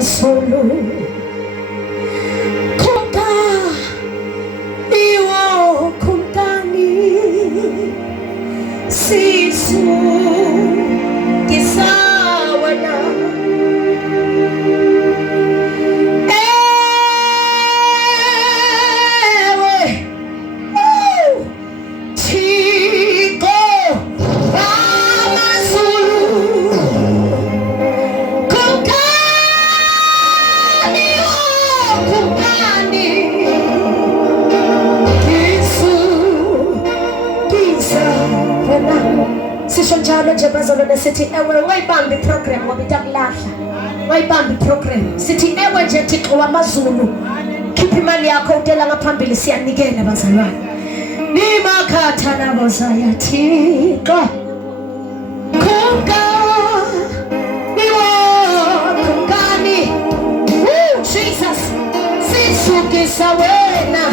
Solo Kumka Iwo Kumkani Sisu Kisawana Ewe Chico Ramasulu Sishonjalo Jabazolo na City ewe waibambi program wabitaklasha waibambi program City ewe jetiko wa mazulu kipi mali yako udela ngaphambili siyanikela bazalwane ni makhatha nabo sayathika Kumka niwo Kumkani Jesus sisukisa wena